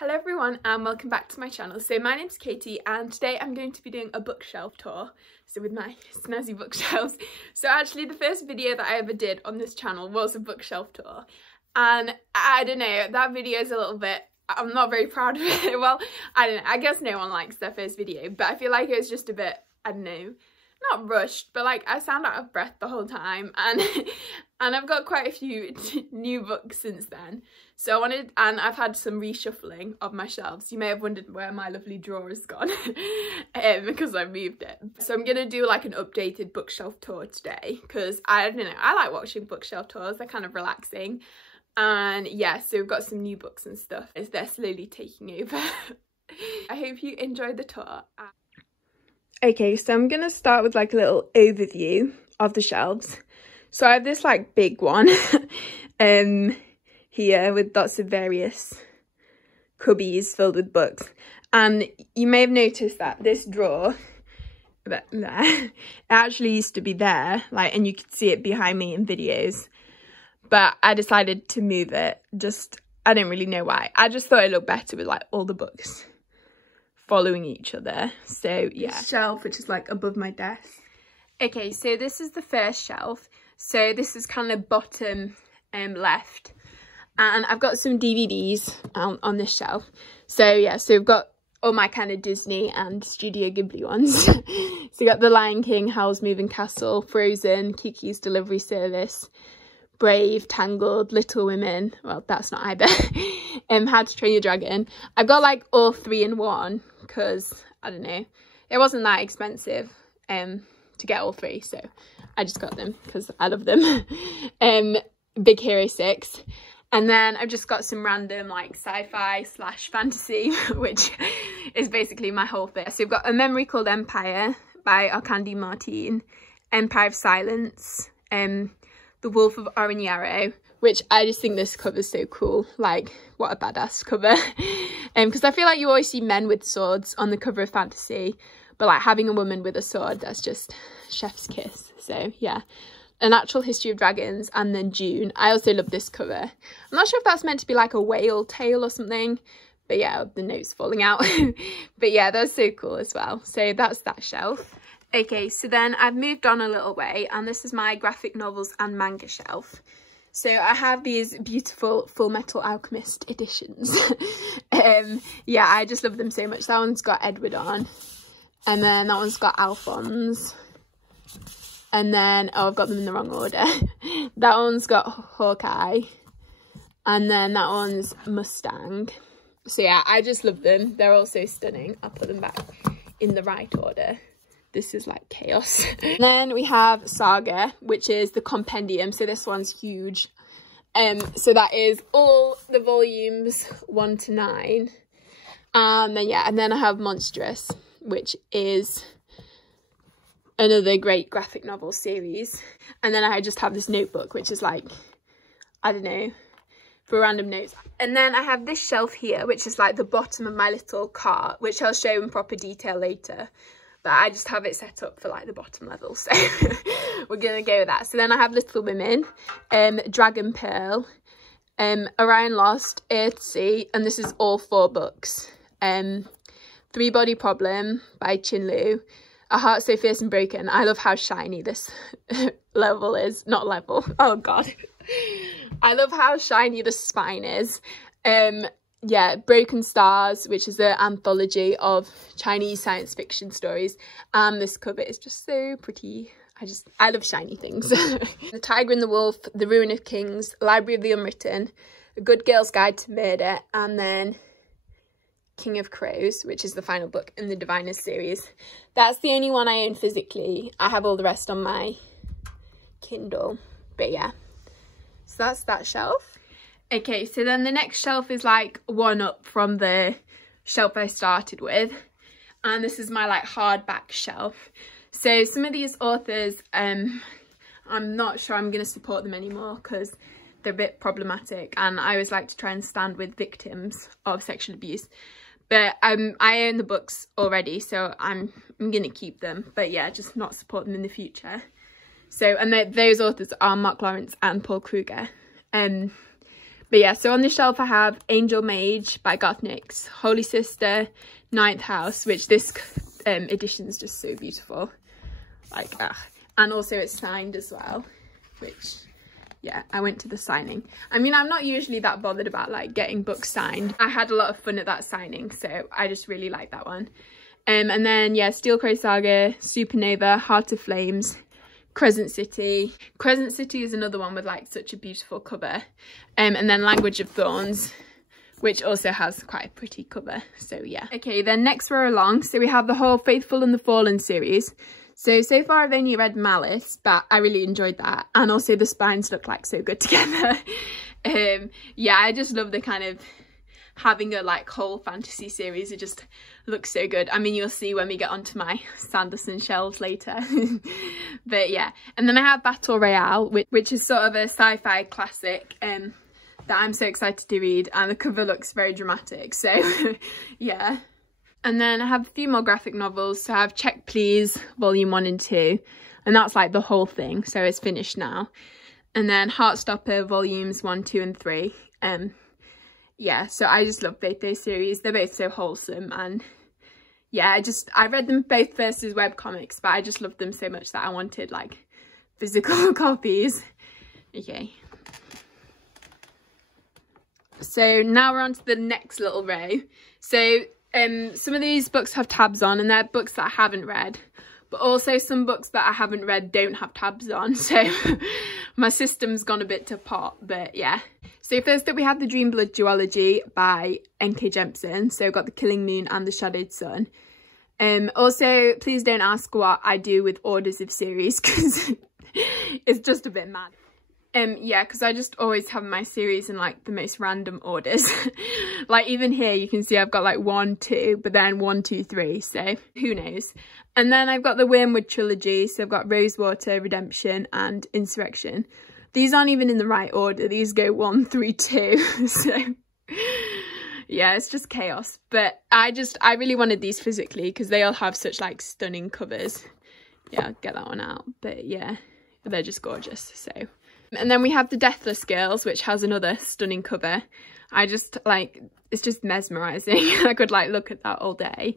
Hello everyone and welcome back to my channel. So my name's Katie and today I'm going to be doing a bookshelf tour, so with my snazzy bookshelves. So actually the first video that I ever did on this channel was a bookshelf tour, and I don't know, that video is a little bit, I'm not very proud of it. Well, I don't know, I guess no one likes their first video, but I feel like it was just a bit, I don't know, not rushed, but like I sound out of breath the whole time, and and I've got quite a few new books since then. So I wanted, and I've had some reshuffling of my shelves. You may have wondered where my lovely drawer has gone because I moved it. So I'm gonna do like an updated bookshelf tour today because I don't know, I like watching bookshelf tours. They're kind of relaxing, and yeah, so we've got some new books and stuff as they're slowly taking over. I hope you enjoyed the tour. Okay, so I'm gonna start with like a little overview of the shelves. So I have this like big one here with lots of various cubbies filled with books, and you may have noticed that this drawer there it actually used to be there, like, and you could see it behind me in videos, but I decided to move it. Just, I don't really know why, I just thought it looked better with like all the books following each other. So yeah, this shelf, which is like above my desk. Okay, so this is the first shelf. So this is kind of bottom left, and I've got some DVDs on this shelf. So yeah, so we've got all my kind of Disney and Studio Ghibli ones. So you got The Lion King, Howl's Moving Castle, Frozen, Kiki's Delivery Service, Brave, Tangled, Little Women, well that's not either, How to Train Your Dragon. I've got like all 3 in one because I don't know, it wasn't that expensive to get all 3, so I just got them because I love them. Big Hero 6, and then I've just got some random like sci-fi / fantasy, which is basically my whole thing. So we've got A Memory Called Empire by Arkandi Martin, Empire of Silence, The Wolf of Oren, which I just think this cover's so cool. Like, what a badass cover. Because I feel like you always see men with swords on the cover of fantasy, but like having a woman with a sword, that's just chef's kiss. So yeah, A Natural History of Dragons, and then June. I also love this cover. I'm not sure if that's meant to be like a whale tail or something, but yeah, the note's falling out. But yeah, that's so cool as well. So that's that shelf. Okay, so then I've moved on a little way, and this is my graphic novels and manga shelf. So I have these beautiful Full Metal Alchemist editions. Yeah, I just love them so much. That one's got Edward on, and then that one's got Alphonse, and then, oh, I've got them in the wrong order. That one's got Hawkeye, and then that one's Mustang. So yeah, I just love them. They're all so stunning. I'll put them back in the right order. This is like chaos. Then we have Saga, which is the compendium. So this one's huge. So that is all the volumes 1 to 9. Then yeah, and then I have Monstrous, which is another great graphic novel series. And then I just have this notebook, which is like, I don't know, for random notes. And then I have this shelf here, which is like the bottom of my little cart, which I'll show in proper detail later. But I just have it set up for like the bottom level, so we're gonna go with that. So then I have Little Women, Dragon Pearl, Orion Lost, Earthsea, and this is all 4 books. 3 Body Problem by Chin Lu, A Heart So Fierce and Broken. I love how shiny this level is. Not level, oh god. I love how shiny the spine is. Yeah, Broken Stars, which is an anthology of Chinese science fiction stories, and this cover is just so pretty. I love shiny things. The Tiger and the Wolf, The Ruin of Kings, Library of the Unwritten, A Good Girl's Guide to Murder, and then King of Crows, which is the final book in the Diviners series. That's the only one I own physically. I have all the rest on my Kindle, but yeah, so that's that shelf. Okay, so then the next shelf is like one up from the shelf I started with, and this is my like hardback shelf. So some of these authors, I'm not sure I'm going to support them anymore because they're a bit problematic, and I always like to try and stand with victims of sexual abuse. But I own the books already, so I'm going to keep them, but yeah, just not support them in the future. So, and those authors are Mark Lawrence and Paul Kruger. But yeah, so on the shelf I have Angel Mage by Garth Nix, Holy Sister, Ninth House, which this edition is just so beautiful. Like, and also it's signed as well, which, yeah, I went to the signing. I mean, I'm not usually that bothered about like getting books signed. I had a lot of fun at that signing, so I just really like that one. And then, yeah, Steel Crow Saga, Supernova, Heart of Flames, Crescent City. Crescent City is another one with like such a beautiful cover. And then Language of Thorns, which also has quite a pretty cover. So yeah. Okay, then next we're along. So we have the whole Faithful and the Fallen series. So far I've only read Malice, but I really enjoyed that. And also the spines look like so good together. Yeah, I just love the kind of having a like whole fantasy series. It just looks so good. I mean, you'll see when we get onto my Sanderson shelves later. But yeah, and then I have Battle Royale, which is sort of a sci-fi classic that I'm so excited to read, and the cover looks very dramatic, so yeah. And then I have a few more graphic novels. So I have Check Please Volume 1 and 2, and that's like the whole thing, so it's finished now. And then Heartstopper Volumes 1, 2 and 3. Yeah, so I just love both those series. They're both so wholesome, and yeah, I read them both first as webcomics, but I just loved them so much that I wanted like physical copies. Okay. So now we're on to the next little row. So some of these books have tabs on, and they're books that I haven't read, but also some books that I haven't read don't have tabs on, so my system's gone a bit to pot, but yeah. So first up we have the Dream Blood duology by N.K. Jemisin, so got the Killing Moon and the Shadowed Sun. Also, please don't ask what I do with orders of series, because it's just a bit mad. Yeah, because I just always have my series in like the most random orders. Like even here you can see I've got like 1, 2, but then 1, 2, 3, so who knows. And then I've got the Wormwood trilogy, so I've got Rosewater, Redemption and Insurrection. These aren't even in the right order, these go 1, 3, 2, so yeah, it's just chaos. But I really wanted these physically because they all have such like stunning covers. Yeah, I'll get that one out, but yeah, they're just gorgeous, so. And then we have the Deathless Girls, which has another stunning cover. I just like, it's just mesmerising. I could like look at that all day.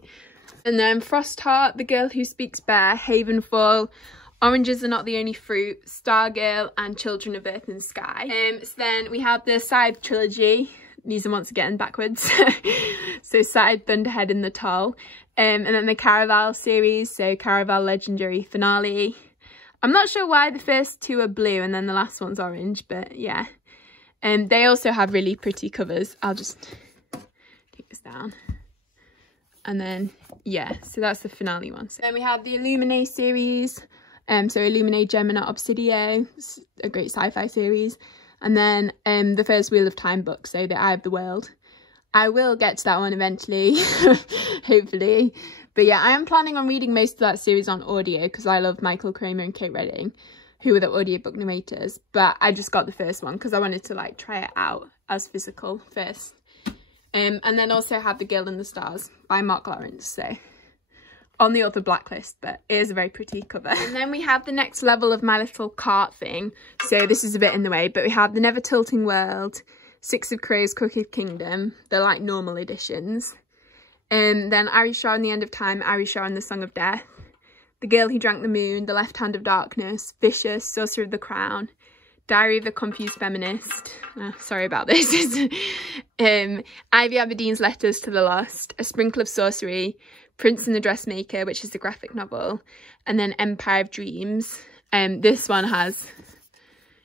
And then Frostheart, The Girl Who Speaks Bear, Havenfall, Oranges Are Not the Only Fruit, Stargirl and Children of Earth and Sky. So then we have the Scythe trilogy. These are once again backwards. So Scythe, Thunderhead and the Toll. And then the Caraval series, so Caraval Legendary Finale. I'm not sure why the first two are blue and then the last one's orange, but yeah. They also have really pretty covers. I'll just take this down. And then, yeah, so that's the finale one. So then we have the Illuminae series. So Illuminae Gemina Obsidio, a great sci-fi series. And then the first Wheel of Time book, so The Eye of the World. I will get to that one eventually, hopefully. But yeah, I am planning on reading most of that series on audio because I love Michael Kramer and Kate Redding, who were the audiobook narrators. But I just got the first one because I wanted to like try it out as physical first. And then also have The Girl in the Stars by Mark Lawrence, so on the author blacklist, but it is a very pretty cover. And then we have the next level of my little cart thing. So this is a bit in the way, but we have The Never Tilting World, Six of Crows, Crooked Kingdom. They're like normal editions. Then Arisha and the End of Time, Arisha and the Song of Death, The Girl Who Drank the Moon, The Left Hand of Darkness, Vicious, Sorcerer of the Crown, Diary of a Confused Feminist, sorry about this, Ivy Aberdeen's Letters to the Lost, A Sprinkle of Sorcery, Prince and the Dressmaker, which is the graphic novel, and then Empire of Dreams. This one has,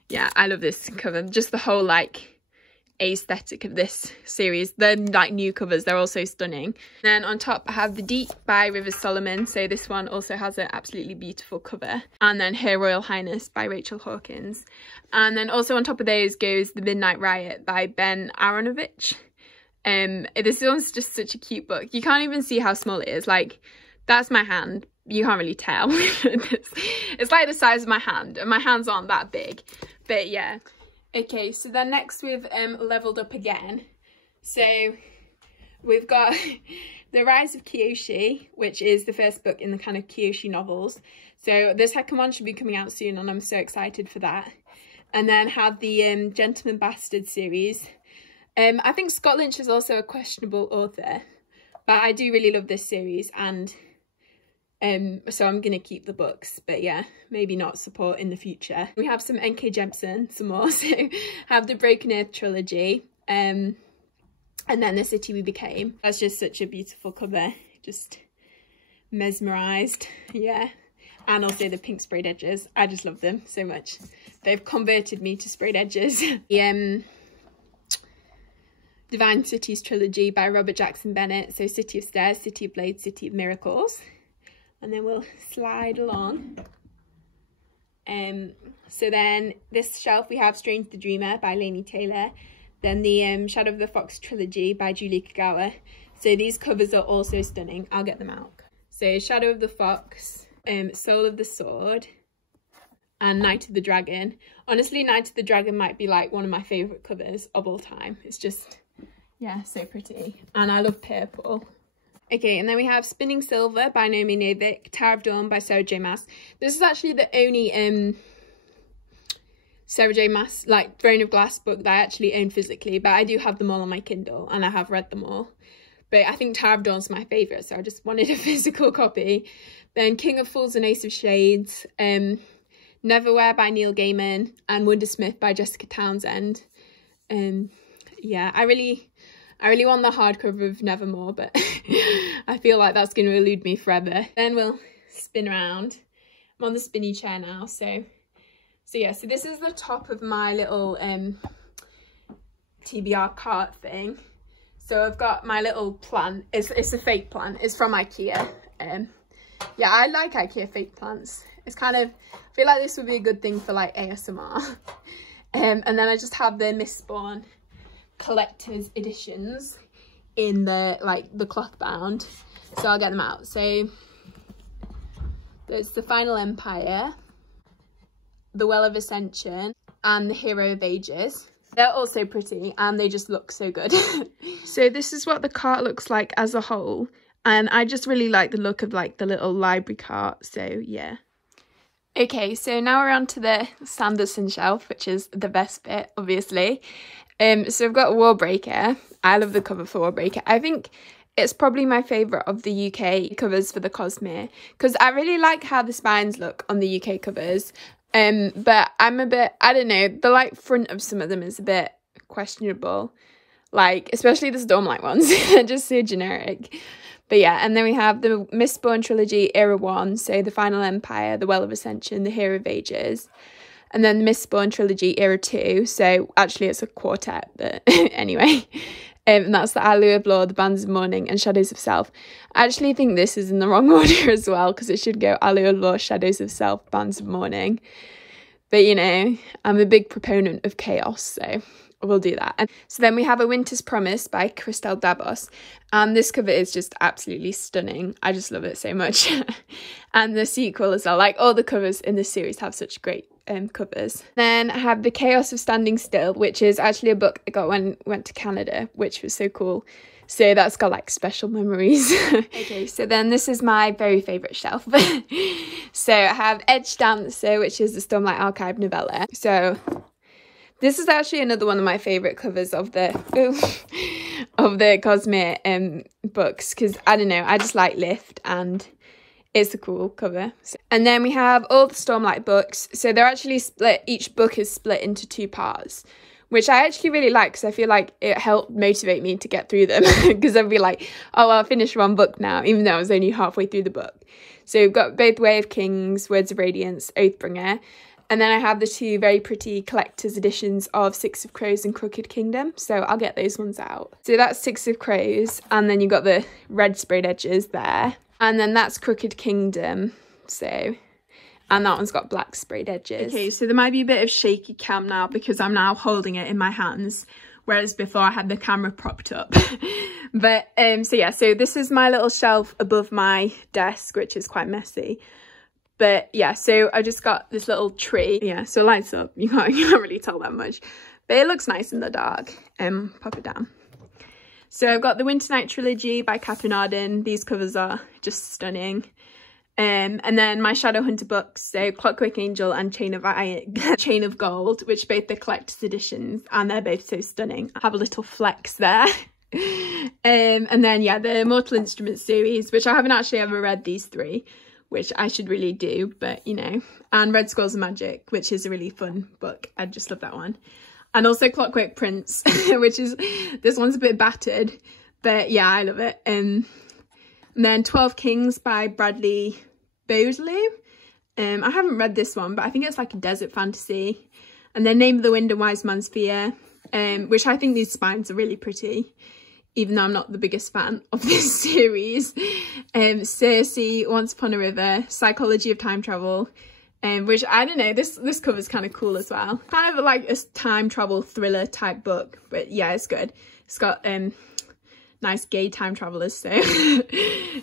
yeah, I love this cover, just the whole like aesthetic of this series. The like new covers, they're also stunning. Then on top I have The Deep by Rivers Solomon, so this one also has an absolutely beautiful cover. And then Her Royal Highness by Rachel Hawkins. And then also on top of those goes The Midnight Riot by Ben Aronovich. This one's just such a cute book. You can't even see how small it is. Like, that's my hand. You can't really tell. It's like the size of my hand, and my hands aren't that big, but yeah. Okay, so then next we've leveled up again. So we've got The Rise of Kyoshi, which is the first book in the kind of Kyoshi novels. So the second one should be coming out soon, and I'm so excited for that. And then have the Gentleman Bastard series. I think Scott Lynch is also a questionable author, but I do really love this series, and so I'm gonna keep the books, but yeah, maybe not support in the future. We have some N.K. Jemisin, some more, so have the Broken Earth trilogy, and then The City We Became. That's just such a beautiful cover, just mesmerised, yeah. And also the pink sprayed edges, I just love them so much. They've converted me to sprayed edges. The Divine Cities trilogy by Robert Jackson Bennett, so City of Stairs, City of Blades, City of Miracles. And then we'll slide along. So then this shelf we have Strange the Dreamer by Laini Taylor. Then the Shadow of the Fox trilogy by Julie Kagawa. So these covers are also stunning. I'll get them out. So Shadow of the Fox, Soul of the Sword, and Night of the Dragon. Honestly, Night of the Dragon might be like one of my favourite covers of all time. It's just, yeah, so pretty. And I love purple. Okay, and then we have Spinning Silver by Naomi Novik, Tower of Dawn by Sarah J Maas. This is actually the only Sarah J Maas, like, Throne of Glass book that I actually own physically, but I do have them all on my Kindle, and I have read them all. But I think Tower of Dawn's my favourite, so I just wanted a physical copy. Then King of Fools and Ace of Shades, Neverwhere by Neil Gaiman, and Wondersmith by Jessica Townsend. Yeah, I really want the hardcover of Nevermore, but I feel like that's going to elude me forever. Then we'll spin around. I'm on the spinny chair now, so yeah, so this is the top of my little TBR cart thing. So I've got my little plant. It's a fake plant. It's from IKEA. Yeah, I like IKEA fake plants. It's kind of, I feel like this would be a good thing for like ASMR. And then I just have the Mistborn collector's editions in the the cloth bound, so I'll get them out. So there's the Final Empire, the Well of Ascension, and the Hero of Ages. They're also pretty and they just look so good. So this is what the cart looks like as a whole, and I just really like the look of like the little library cart, so yeah. Okay, so now we're on to the Sanderson shelf, which is the best bit, obviously. So I've got Warbreaker. I love the cover for Warbreaker. I think it's probably my favourite of the UK covers for the Cosmere, because I really like how the spines look on the UK covers. But I'm a bit, I don't know, the like front of some of them is a bit questionable, like especially the Stormlight ones. They're just so generic. But yeah, and then we have the Mistborn trilogy Era 1, so the Final Empire, the Well of Ascension, the Hero of Ages. And then the Mistborn trilogy Era 2, so actually it's a quartet, but anyway. And that's the Allure of Law, the Bands of Mourning, and Shadows of Self. I actually think this is in the wrong order as well, because it should go Allure of Law, Shadows of Self, Bands of Mourning. But, you know, I'm a big proponent of chaos, so we'll do that. And so then we have A Winter's Promise by Christelle Dabos. And this cover is just absolutely stunning. I just love it so much. And the sequel as well. Like, all the covers in this series have such great covers. Then I have The Chaos of Standing Still, which is actually a book I got when I went to Canada, which was so cool. So that's got like special memories. Okay, so then this is my very favourite shelf. So I have Edge Dancer, which is the Stormlight Archive novella. So this is actually another one of my favourite covers of the Cosmere books, because I don't know, I just like Lift and it's a cool cover. And then we have all the Stormlight books. So they're actually split, each book is split into 2 parts, which I actually really like, because I feel like it helped motivate me to get through them. Because I'd be like, oh, I'll finish one book now, even though I was only halfway through the book. So we've got both Way of Kings, Words of Radiance, Oathbringer. And then I have the 2 very pretty collector's editions of Six of Crows and Crooked Kingdom. So I'll get those ones out. So that's Six of Crows. And then you've got the red sprayed edges there. And then that's Crooked Kingdom. So, and that one's got black sprayed edges. Okay, so there might be a bit of shaky cam now because I'm now holding it in my hands, whereas before I had the camera propped up. But so yeah, so this is my little shelf above my desk, which is quite messy. But yeah, so I just got this little tree. Yeah, so it lights up. You can't really tell that much, but it looks nice in the dark. Pop it down. So I've got the Winter Night trilogy by Catherine Arden. These covers are just stunning. And then my Shadowhunter books, so Clockwork Angel and Chain of Iron, Chain of Gold, which both the collector's editions, and they're both so stunning. I have a little flex there. And then yeah, the Mortal Instruments series, which I haven't actually ever read these three, which I should really do, but you know, and Red Squirrels of Magic, which is a really fun book. I just love that one. And also Clockwork Prince, which is, this one's a bit battered, but yeah, I love it. And then 12 Kings by Bradley Beaulieu. I haven't read this one, but I think it's like a desert fantasy. And then Name of the Wind and Wise Man's Fear, which I think these spines are really pretty, even though I'm not the biggest fan of this series. Circe, Once Upon a River, Psychology of Time Travel, which I don't know, this cover's kind of cool as well. Kind of like a time travel thriller type book, but yeah, it's good. It's got nice gay time travelers, so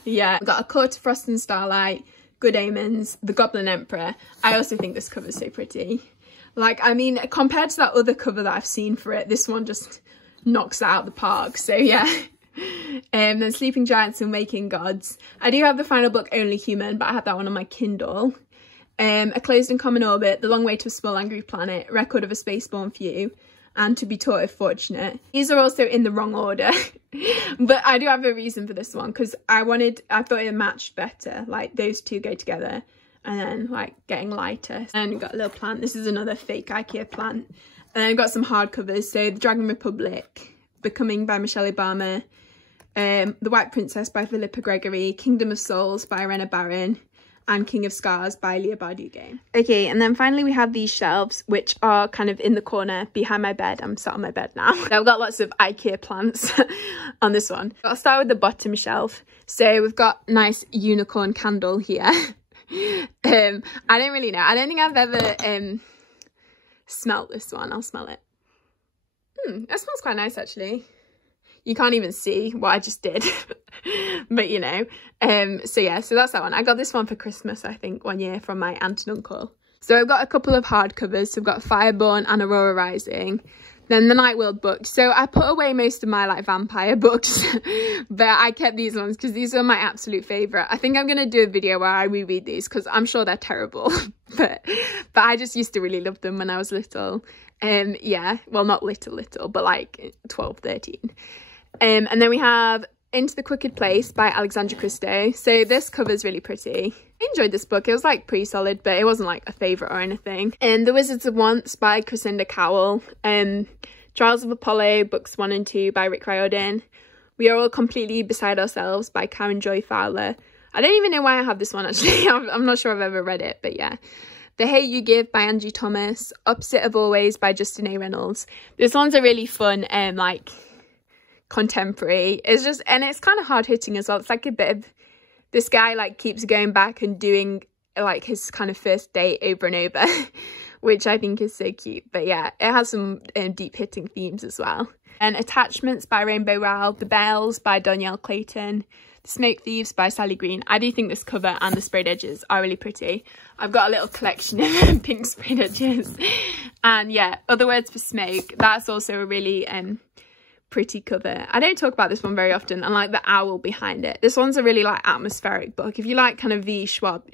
yeah. I've got A Court of Frost and Starlight, Good Omens, The Goblin Emperor. I also think this cover's so pretty. Like, I mean, compared to that other cover that I've seen for it, this one just knocks it out of the park, so yeah. Then Sleeping Giants and Waking Gods. I do have the final book, Only Human, but I have that one on my Kindle. A Closed and Common Orbit, The Long Way to a Small Angry Planet, Record of a Spaceborne Few, and To Be Taught If Fortunate. These are also in the wrong order, but I do have a reason for this one, because I thought it matched better, like those two go together, and then like getting lighter. And we've got a little plant. This is another fake IKEA plant. And then I've got some hardcovers, so The Dragon Republic, Becoming by Michelle Obama, The White Princess by Philippa Gregory, Kingdom of Souls by Rena Barron, and King of Scars by Leah Bardugo. Okay, and then finally we have these shelves, which are kind of in the corner behind my bed. I'm sat on my bed now. I've got lots of IKEA plants on this one. I'll start with the bottom shelf. So we've got nice unicorn candle here. I don't really know. I don't think I've ever smelt this one. I'll smell it. That smells quite nice actually. You can't even see what I just did, but you know. So yeah, so that's that one. I got this one for Christmas, I think, one year from my aunt and uncle. So I've got a couple of hardcovers. So I've got Fireborn and Aurora Rising. Then the Night World books. So I put away most of my like vampire books, but I kept these ones because these are my absolute favourite. I think I'm going to do a video where I reread these because I'm sure they're terrible, but I just used to really love them when I was little. Yeah, well, not little, but like 12, 13. And then we have Into the Crooked Place by Alexandra Christo. So this cover is really pretty. I enjoyed this book. It was like pretty solid, but it wasn't like a favourite or anything. And The Wizards of Once by Crescinda Cowell. Trials of Apollo, books 1 and 2 by Rick Riordan. We Are All Completely Beside Ourselves by Karen Joy Fowler. I don't even know why I have this one actually. I'm not sure I've ever read it, but yeah. The Hate You Give by Angie Thomas. Opposite of Always by Justin A. Reynolds. This one's a really fun like contemporary. It's just, and it's kind of hard hitting as well. It's like a bit of, this guy like keeps going back and doing like his kind of first date over and over, which I think is so cute. But yeah, it has some deep hitting themes as well. And Attachments by Rainbow Rowell, The Bells by Danielle Clayton, The Smoke Thieves by Sally Green. I do think this cover and the sprayed edges are really pretty. I've got a little collection of pink sprayed edges. And yeah, Other Words for Smoke, that's also a really pretty cover. I don't talk about this one very often, and like the owl behind it. This one's a really like atmospheric book. If you like kind of V. Schwab,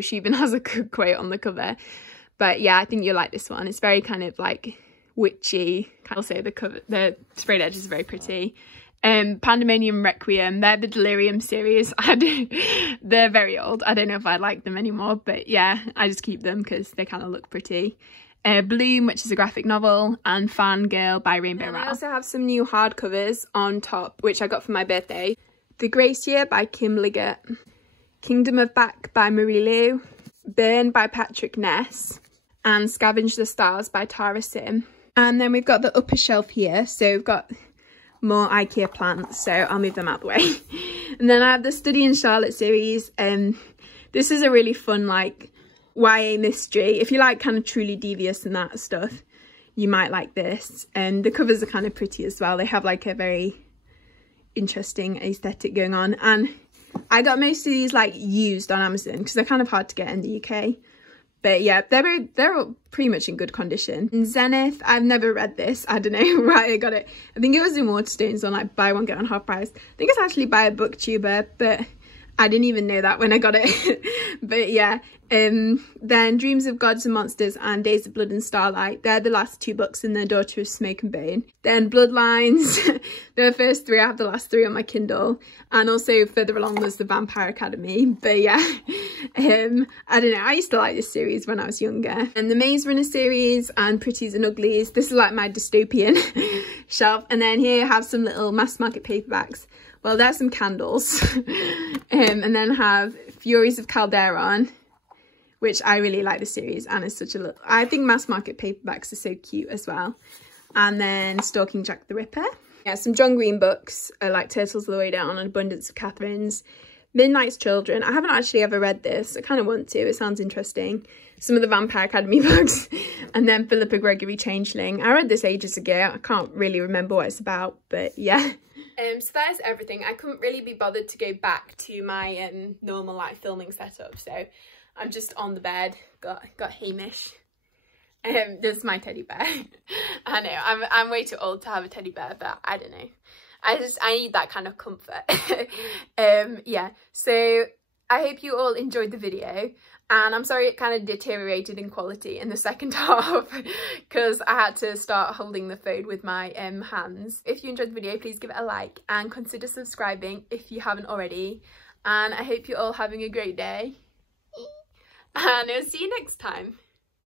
she even has a good quote on the cover. But yeah, I think you'll like this one. It's very kind of like witchy. I'll say the cover, the sprayed edge is very pretty. Pandemonium Requiem, they're the Delirium series. They're very old. I don't know if I like them anymore, but yeah, I just keep them because they kind of look pretty. Bloom, which is a graphic novel, and Fangirl by Rainbow Rowell. I also have some new hardcovers on top, which I got for my birthday. The Grace Year by Kim Liggett, Kingdom of Back by Marie Liu, Burn by Patrick Ness, and Scavenge the Stars by Tara Sim. And then we've got the upper shelf here, so we've got more IKEA plants, so I'll move them out the way. And then I have the Study in Charlotte series, and this is a really fun like YA mystery. If you like kind of Truly Devious and that stuff, you might like this. And the covers are kind of pretty as well. They have like a very interesting aesthetic going on. And I got most of these like used on Amazon because they're kind of hard to get in the UK. But yeah, they're all pretty much in good condition. In Zenith, I've never read this. I don't know why I got it. I think it was in Waterstones on like buy one get one half price. I think it's actually by a booktuber, but I didn't even know that when I got it. But yeah, then Dreams of Gods and Monsters and Days of Blood and Starlight, they're the last 2 books in the Daughter of Smoke and Bone. Then Bloodlines, the first 3, I have the last 3 on my Kindle, and also further along was the Vampire Academy. But yeah, I don't know, I used to like this series when I was younger. And the Maze Runner series and Pretties and Uglies, this is like my dystopian shelf. And then here I have some little mass market paperbacks. Well, there's some candles. And then have Furies of Calderon, which I really like the series, and it's such a little, I think mass market paperbacks are so cute as well. And then Stalking Jack the Ripper. Yeah, some John Green books, like Turtles All the Way Down and Abundance of Catherines. Midnight's Children. I haven't actually ever read this. I kind of want to. It sounds interesting. Some of the Vampire Academy books. And then Philippa Gregory Changeling. I read this ages ago. I can't really remember what it's about, but yeah. So that is everything. I couldn't really be bothered to go back to my normal like filming setup, so I'm just on the bed. Got Hamish. This is my teddy bear. I know I'm way too old to have a teddy bear, but I don't know. I need that kind of comfort. Yeah, so I hope you all enjoyed the video, and I'm sorry it kind of deteriorated in quality in the second half because I had to start holding the phone with my hands. If you enjoyed the video, please give it a like and consider subscribing if you haven't already, and I hope you're all having a great day, and I'll see you next time.